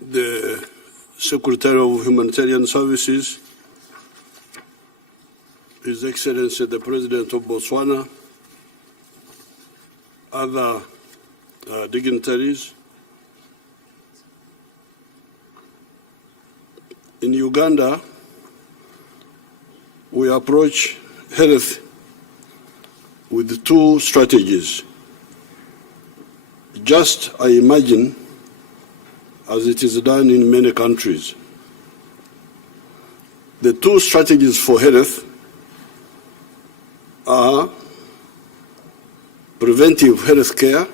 the Secretary of Humanitarian Services, His Excellency the President of Botswana, other dignitaries. In Uganda, we approach health with two strategies. Just, I imagine, as it is done in many countries. The two strategies for health are preventive health care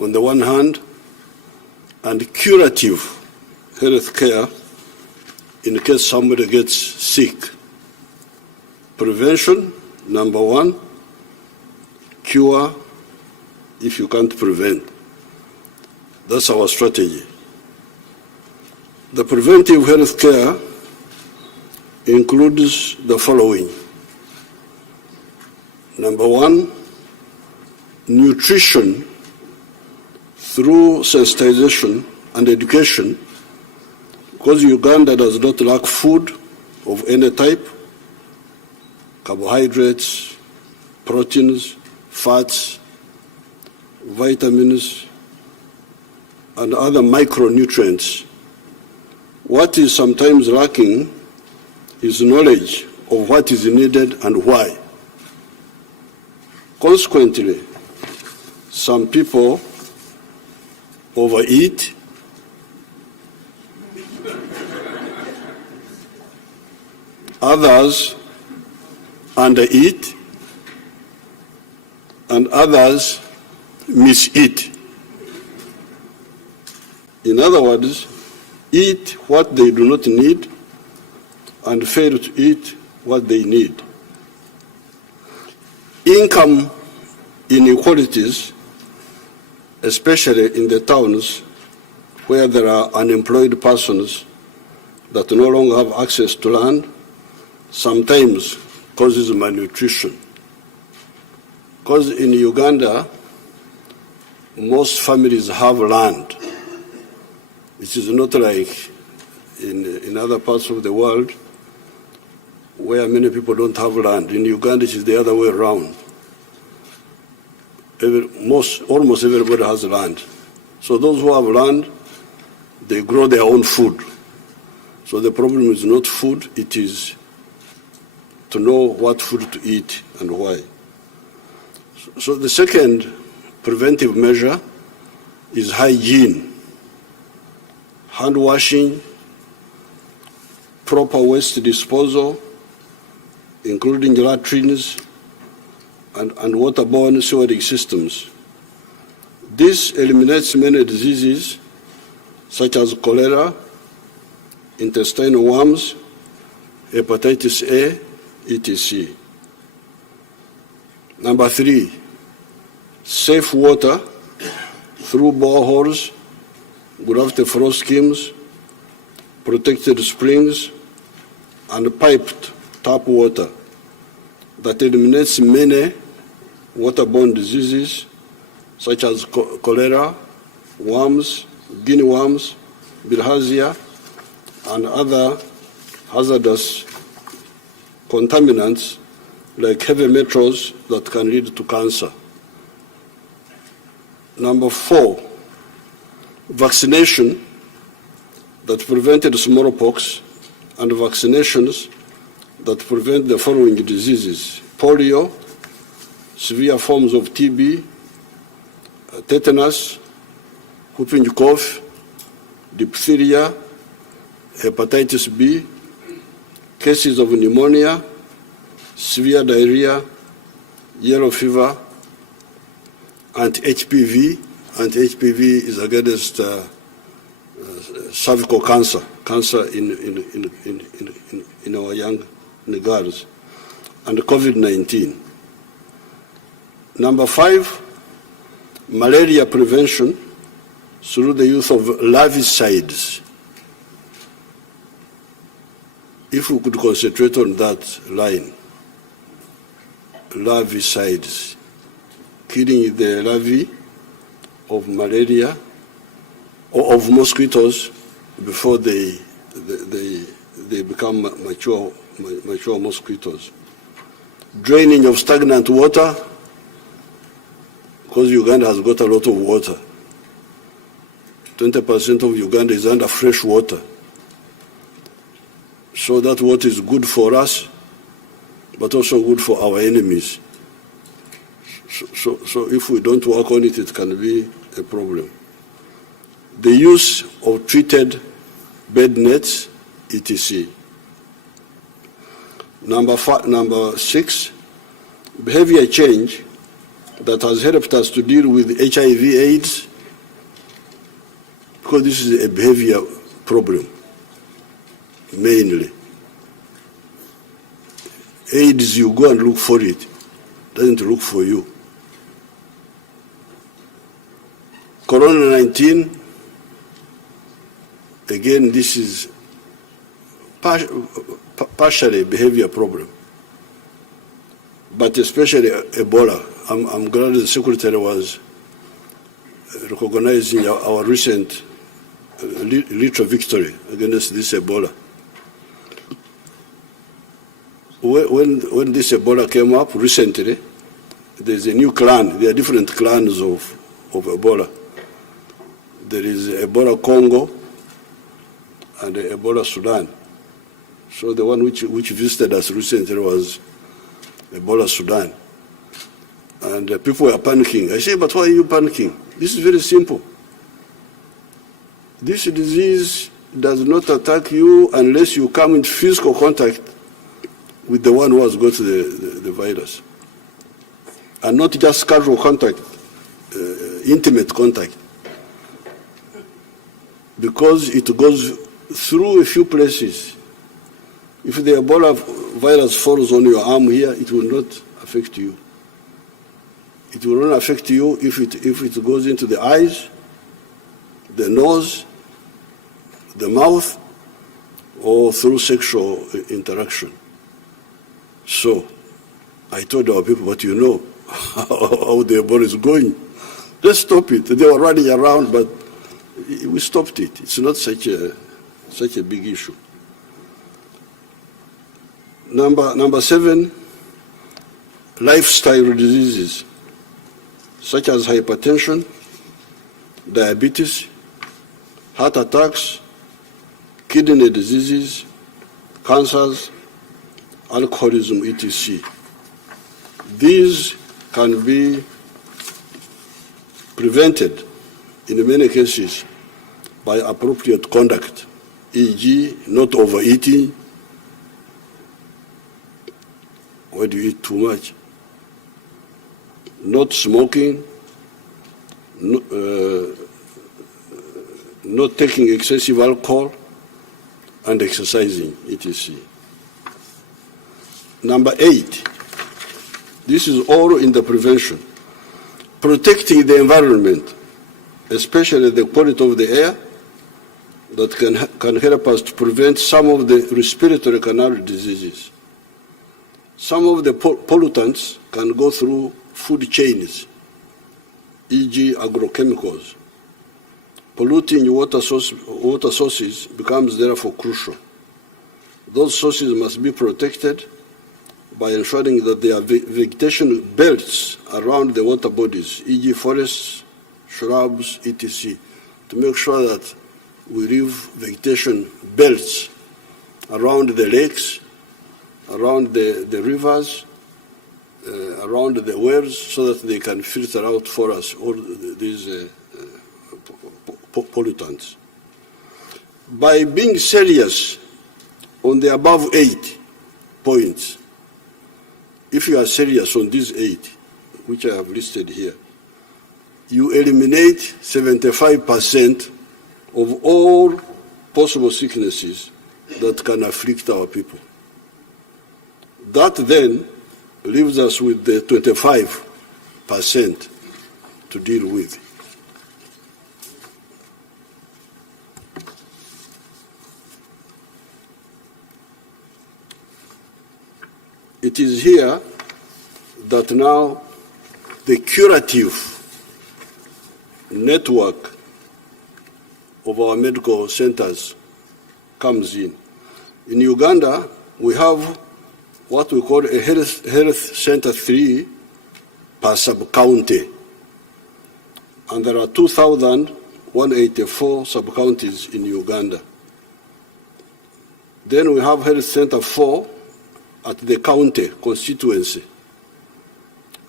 on the one hand, and curative health care in case somebody gets sick. Prevention, number one, cure if you can't prevent. That's our strategy. The preventive health care includes the following. Number one, nutrition through sensitization and education, because Uganda does not lack food of any type, carbohydrates, proteins, fats, vitamins, and other micronutrients. What is sometimes lacking is knowledge of what is needed and why. Consequently, some people overeat, others undereat, and others miseat. In other words, eat what they do not need and fail to eat what they need. Income inequalities, especially in the towns where there are unemployed persons that no longer have access to land, sometimes causes malnutrition. Because in Uganda, most families have land. It is not like in other parts of the world where many people don't have land. In Uganda, it is the other way around. Almost everybody has land. So those who have land, they grow their own food. So the problem is not food, it is to know what food to eat and why. So the second preventive measure is hygiene. Hand washing, proper waste disposal, including latrines and waterborne sewage systems. This eliminates many diseases such as cholera, intestinal worms, hepatitis A, etc. Number three, safe water through boreholes, gravity flow schemes, protected springs, and piped tap water that eliminates many waterborne diseases such as cholera, worms, guinea worms, bilharzia, and other hazardous contaminants like heavy metals that can lead to cancer. Number four, vaccination that prevented smallpox and vaccinations that prevent the following diseases: polio, severe forms of TB, tetanus, whooping cough, diphtheria, hepatitis B, cases of pneumonia, severe diarrhea, yellow fever, anti-HPV. Anti-HPV is against cervical cancer in our young girls, and COVID-19. Number five, malaria prevention through the use of larvicides. If we could concentrate on that line, larvicides, killing the larvae of malaria of mosquitoes before they become mature mosquitoes. Draining of stagnant water, because Uganda has got a lot of water. 20% of Uganda is under fresh water. So that water is good for us, but also good for our enemies. So if we don't work on it, it can be a problem. The use of treated bed nets, etc. Number 6, behavior change that has helped us to deal with HIV/AIDS, because this is a behavior problem, mainly. AIDS, you go and look for it, it doesn't look for you. Corona-19, again, this is partially a behavior problem, but especially Ebola. I'm glad the Secretary was recognizing our recent little victory against this Ebola. When this Ebola came up recently, there's a new clan. There are different clans of Ebola. There is Ebola Congo and Ebola Sudan. So the one which visited us recently was Ebola Sudan. And people were panicking. I say, but why are you panicking? This is very simple. This disease does not attack you unless you come in physical contact with the one who has got the virus. And not just casual contact, intimate contact. Because it goes through a few places. If the Ebola virus falls on your arm here, it will not affect you. It will not affect you if it goes into the eyes, the nose, the mouth, or through sexual interaction. So, I told our people, but you know how the Ebola is going. Let's stop it. They were running around, but we stopped it. It's not such a big issue. Number 7, lifestyle diseases such as hypertension, diabetes, heart attacks, kidney diseases, cancers, alcoholism, etc. These can be prevented in many cases by appropriate conduct, e.g., not overeating. Why do you eat too much? Not smoking, not taking excessive alcohol, and exercising, etc. Number 8, this is all in the prevention. Protecting the environment, especially the quality of the air, that can help us to prevent some of the respiratory canal diseases. Some of the pollutants can go through food chains, e.g. agrochemicals. Polluting water sources becomes therefore crucial. Those sources must be protected by ensuring that there are vegetation belts around the water bodies, e.g. forests, shrubs, etc., to make sure that we leave vegetation belts around the lakes, around the rivers, around the wells, so that they can filter out for us all these pollutants. By being serious on the above 8 points, if you are serious on these 8, which I have listed here, you eliminate 75% of all possible sicknesses that can afflict our people. That then leaves us with the 25% to deal with. It is here that now the curative network of our medical centers comes in. In Uganda, we have what we call a health center 3 per sub-county. And there are 2,184 sub-counties in Uganda. Then we have health center 4 at the county constituency.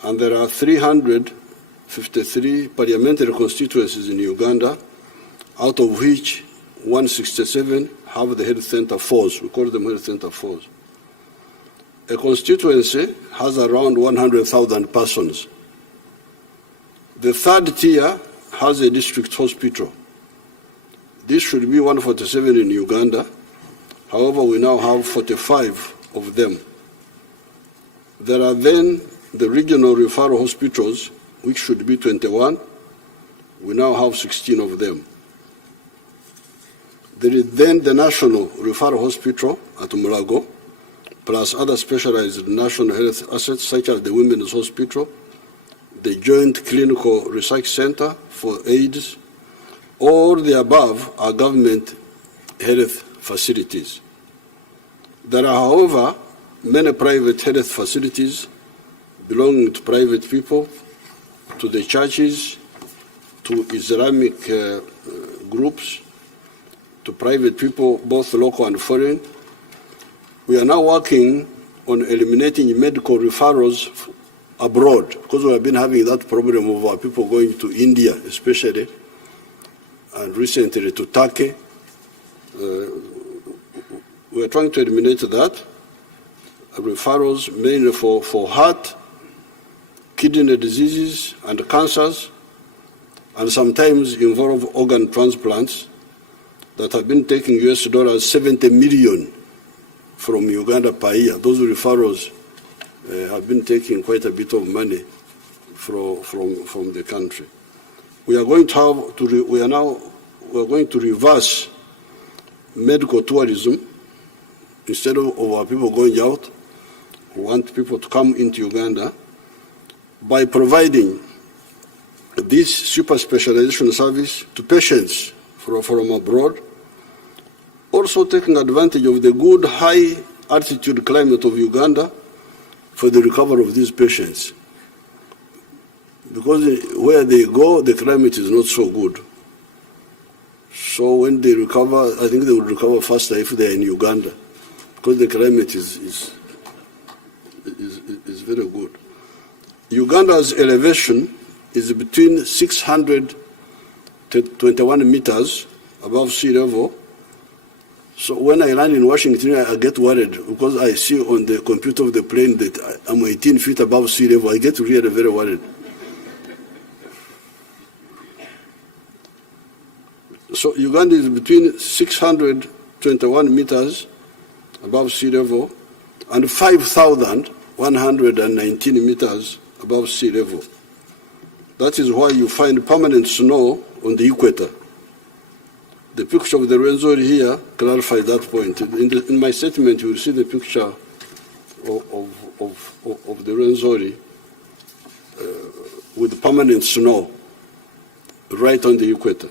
And there are 353 parliamentary constituencies in Uganda, out of which 167 have the health center 4s. We call them health center 4s. A constituency has around 100,000 persons. The third tier has a district hospital. This should be 147 in Uganda. However, we now have 45 of them. There are then the regional referral hospitals, which should be 21. We now have 16 of them. There is then the National Referral Hospital at Mulago, plus other specialized national health assets such as the Women's Hospital, the Joint Clinical Research Center for AIDS. All the above are government health facilities. There are, however, many private health facilities belonging to private people, to the churches, to Islamic groups, to private people, both local and foreign. We are now working on eliminating medical referrals abroad, because we have been having that problem of our people going to India, especially, and recently to Turkey. We are trying to eliminate that. Referrals mainly for heart, kidney diseases, and cancers, and sometimes involve organ transplants that have been taking US dollars 70 million from Uganda per year. Those referrals have been taking quite a bit of money from the country. We are going to going to reverse medical tourism. Instead of our people going out, we want people to come into Uganda by providing this super specialization service to patients from abroad, also taking advantage of the good high altitude climate of Uganda for the recovery of these patients. Because where they go, the climate is not so good. So when they recover, I think they will recover faster if they are in Uganda, because the climate is very good. Uganda's elevation is between 600 to 21 meters above sea level. So when I land in Washington, I get worried because I see on the computer of the plane that I'm 18 feet above sea level. I get really very worried. So Uganda is between 621 meters above sea level and 5,119 meters above sea level. That is why you find permanent snow on the equator. The picture of the Rwenzori here clarifies that point. In my statement, you will see the picture of the Rwenzori with permanent snow right on the equator.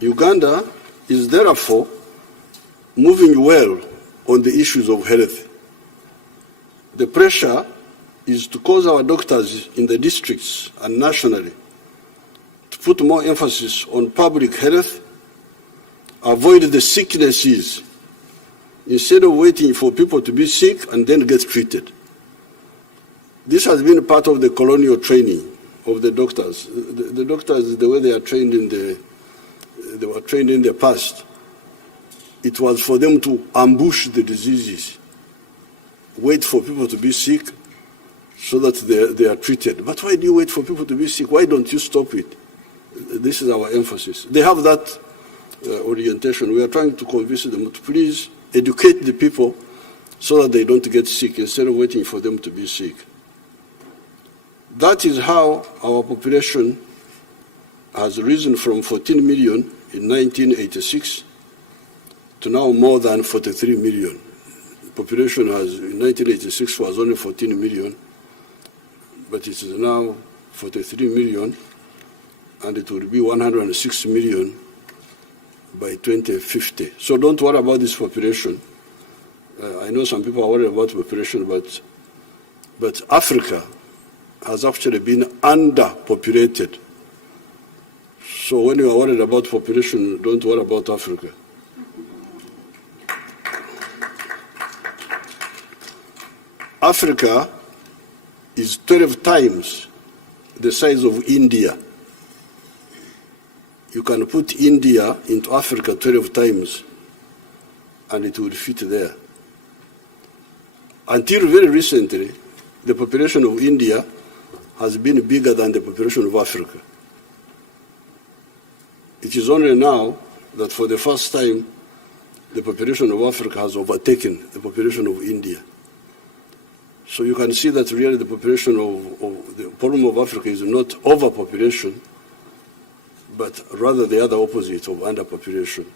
Uganda is therefore moving well on the issues of health. The pressure is to cause our doctors in the districts and nationally to put more emphasis on public health, avoid the sicknesses, instead of waiting for people to be sick and then get treated. This has been part of the colonial training of the doctors. The doctors, the way they are trained they were trained in the past. It was for them to ambush the diseases, wait for people to be sick so that they are treated. But why do you wait for people to be sick? Why don't you stop it? This is our emphasis. They have that orientation. We are trying to convince them to please educate the people so that they don't get sick instead of waiting for them to be sick. That is how our population has risen from 14 million in 1986 to now more than 43 million. The population in 1986 was only 14 million, but it is now 43 million, and it will be 106 million by 2050. So don't worry about this population. I know some people are worried about population, but Africa has actually been underpopulated. So when you are worried about population, don't worry about Africa. Africa is 12 times the size of India. You can put India into Africa 12 times, and it will fit there. Until very recently, the population of India has been bigger than the population of Africa. It is only now that for the first time, the population of Africa has overtaken the population of India. So you can see that really the population of the problem of Africa is not overpopulation, but rather the other opposite of underpopulation.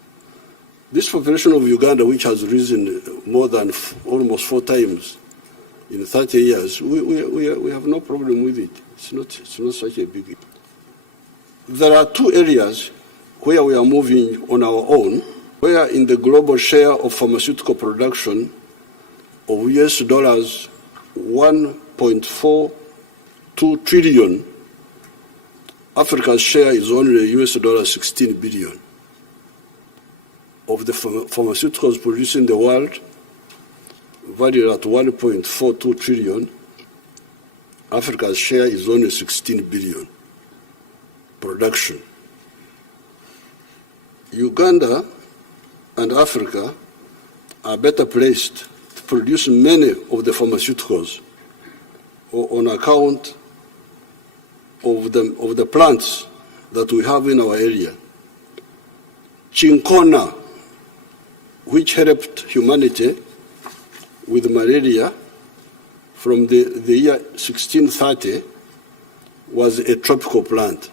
This population of Uganda, which has risen more than almost 4 times in 30 years, we have no problem with it. It's not such a big issue. There are 2 areas where we are moving on our own, where in the global share of pharmaceutical production of US dollars 1.42 trillion, Africa's share is only US dollars 16 billion. Of the pharmaceuticals produced in the world, valued at 1.42 trillion, Africa's share is only 16 billion production. Uganda and Africa are better placed to produce many of the pharmaceuticals on account of the plants that we have in our area. Chinkona, which helped humanity with malaria from the year 1630, was a tropical plant.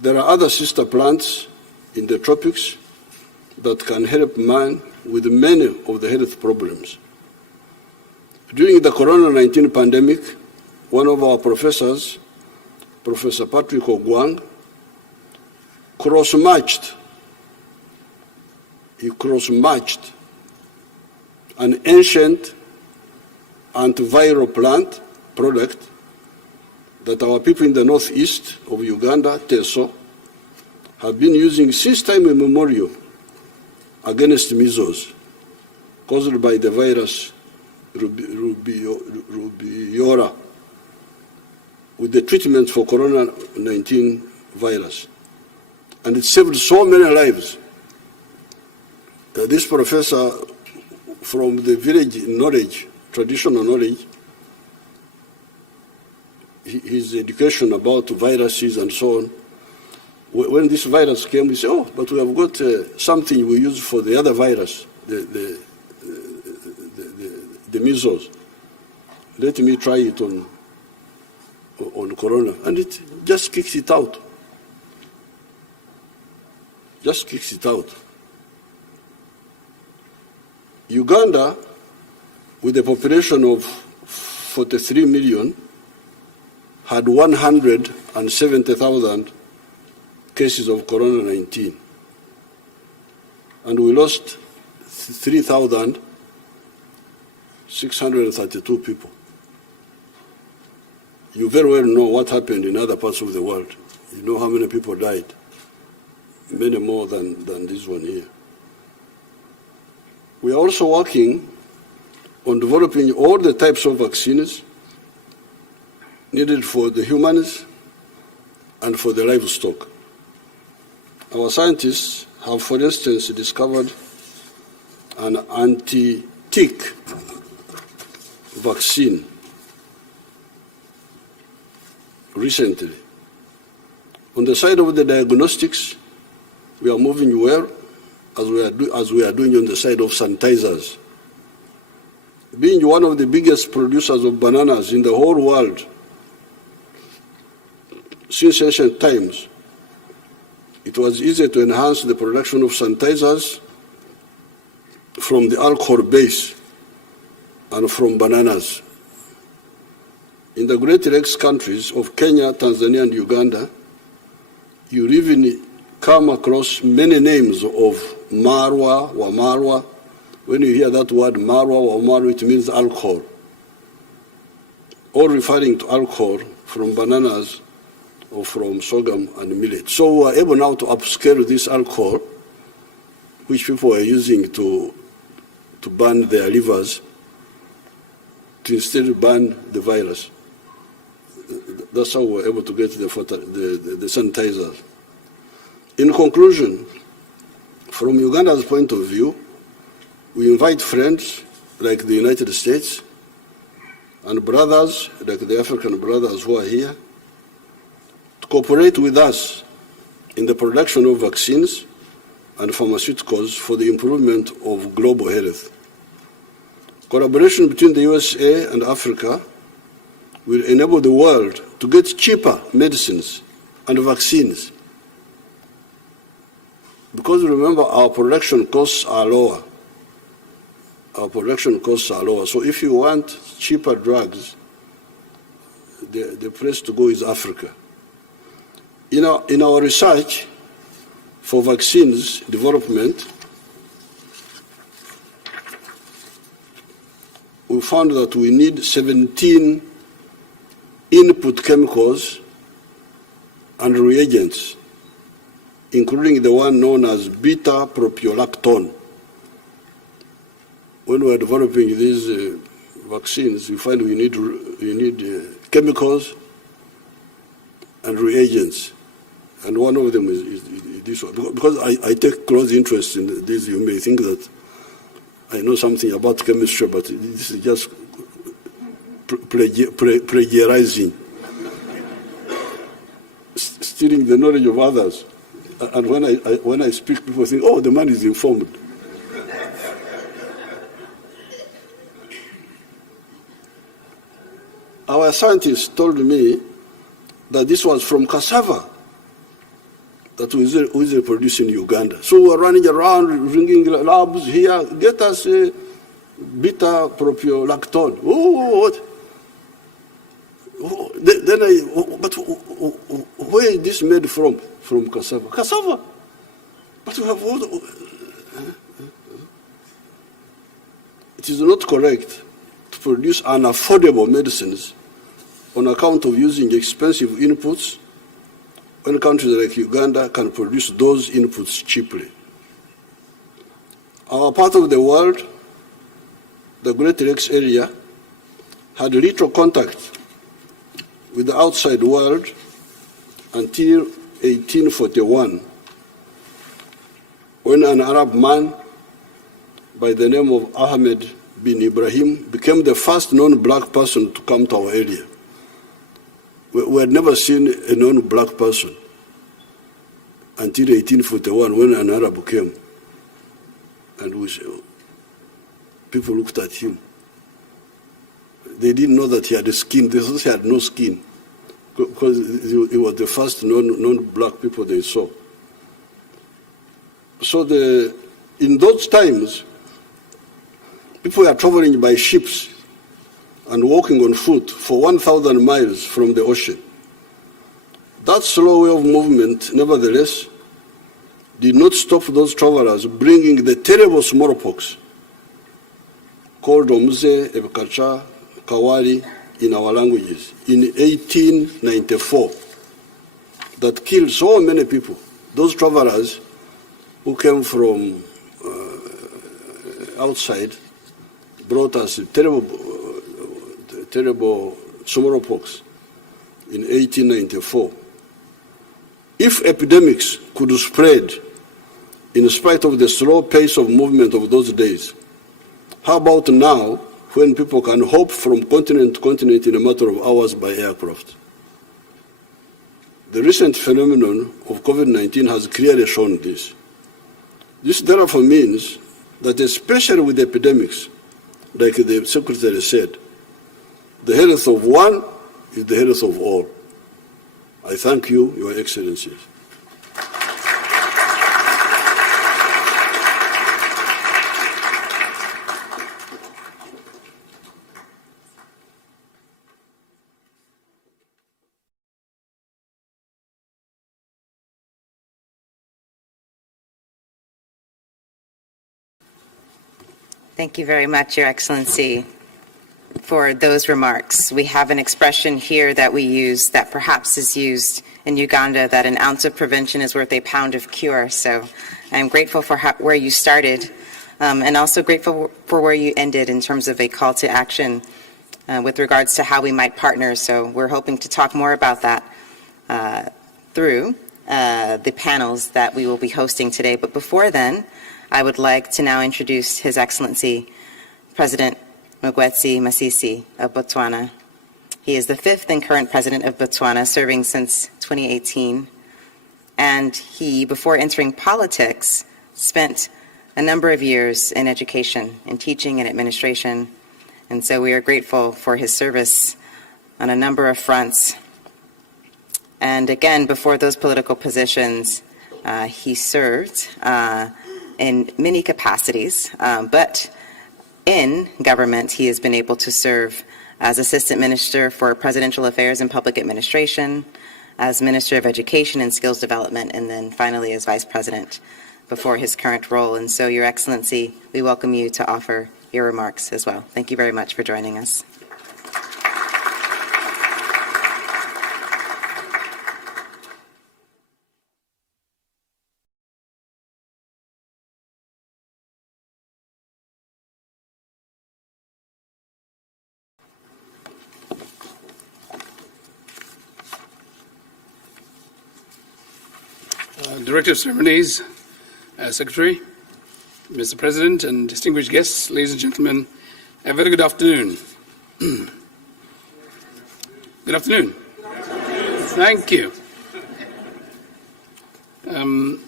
There are other sister plants in the tropics that can help man with many of the health problems. During the Corona-19 pandemic, one of our professors, Professor Patrick Ogwang, cross-matched an ancient antiviral plant product that our people in the northeast of Uganda, Teso, have been using since time immemorial against measles caused by the virus rubeola, with the treatment for Corona-19 virus. And it saved so many lives. This professor from the village knowledge, traditional knowledge, his education about viruses and so on, when this virus came, we said, oh, but we have got something we use for the other virus, the measles. Let me try it on Corona. And it just kicks it out. Just kicks it out. Uganda, with a population of 43 million, had 170,000 cases of Corona-19. And we lost 3,632 people. You very well know what happened in other parts of the world. You know how many people died. Many more than this one here. We are also working on developing all the types of vaccines needed for the humans and for the livestock. Our scientists have, for instance, discovered an anti-tick vaccine recently. On the side of the diagnostics, we are moving well, as we are doing on the side of sanitizers. Being one of the biggest producers of bananas in the whole world since ancient times, it was easy to enhance the production of sanitizers from the alcohol base and from bananas. In the Great Lakes countries of Kenya, Tanzania, and Uganda, you even come across many names of Marwa, Wamarwa. When you hear that word Marwa, Wamarwa, it means alcohol, or referring to alcohol from bananas or from sorghum and millet. So we are able now to upscale this alcohol, which people are using to burn their livers, to instead burn the virus. That's how we're able to get the sanitizers. In conclusion, from Uganda's point of view, we invite friends like the United States and brothers like the African brothers who are here to cooperate with us in the production of vaccines and pharmaceuticals for the improvement of global health. Collaboration between the USA and Africa will enable the world to get cheaper medicines and vaccines. Because remember, our production costs are lower. Our production costs are lower. So if you want cheaper drugs, the place to go is Africa. In our research for vaccines development, we found that we need 17 input chemicals and reagents, including the one known as beta-propiolactone. When we are developing these vaccines, we find we need chemicals and reagents, and one of them is this one. Because I take close interest in this, you may think that I know something about chemistry, but this is just plagiarizing, stealing the knowledge of others. And when I speak, people think, oh, the man is informed. Our scientists told me that this was from cassava that was produced in Uganda. So we're running around, ringing labs here, get us beta-propiolactone. Oh, what? But where is this made from? From cassava. Cassava! But we have all. It is not correct to produce unaffordable medicines on account of using expensive inputs when countries like Uganda can produce those inputs cheaply. Our part of the world, the Great Lakes area, had little contact with the outside world until 1841, when an Arab man by the name of Ahmed bin Ibrahim became the first non-black person to come to our area. We had never seen a non-black person until 1841, when an Arab came. And people looked at him. They didn't know that he had a skin. They thought he had no skin, because he was the first non-black people they saw. So in those times, people were traveling by ships and walking on foot for 1,000 miles from the ocean. That slow way of movement, nevertheless, did not stop those travelers bringing the terrible smallpox called Omze, Ebkacha, Kawari in our languages in 1894 that killed so many people. Those travelers who came from outside brought us terrible smallpox in 1894. If epidemics could spread in spite of the slow pace of movement of those days, how about now, when people can hop from continent to continent in a matter of hours by aircraft? The recent phenomenon of COVID-19 has clearly shown this. This therefore means that, especially with epidemics, like the Secretary said, the health of one is the health of all. I thank you, Your Excellencies. Thank you very much, Your Excellency, for those remarks. We have an expression here that we use that perhaps is used in Uganda, that an ounce of prevention is worth a pound of cure. So I'm grateful for where you started, and also grateful for where you ended in terms of a call to action with regards to how we might partner. So we're hoping to talk more about that through the panels that we will be hosting today. But before then, I would like to now introduce His Excellency President Mokgweetsi Masisi of Botswana. He is the 5th and current president of Botswana, serving since 2018. And he, before entering politics, spent a number of years in education, in teaching and administration. And so we are grateful for his service on a number of fronts. And again, before those political positions, he served in many capacities, but in government, he has been able to serve as Assistant Minister for Presidential Affairs and Public Administration, as Minister of Education and Skills Development, and then finally as Vice President before his current role. And so, Your Excellency, we welcome you to offer your remarks as well. Thank you very much for joining us. Director of Ceremonies, Secretary, Mr. President, and distinguished guests, ladies and gentlemen, a very good afternoon. Good afternoon. Thank you. Let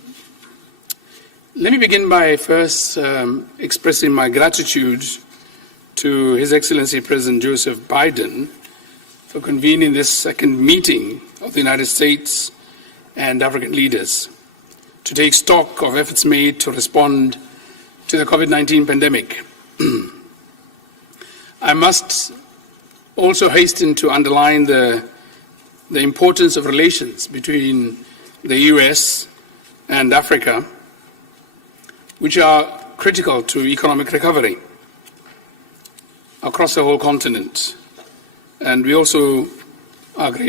me begin by first expressing my gratitude to His Excellency President Joseph Biden for convening this second meeting of the United States and African leaders to take stock of efforts made to respond to the COVID-19 pandemic. I must also hasten to underline the importance of relations between the US and Africa, which are critical to economic recovery across the whole continent. And we also are grateful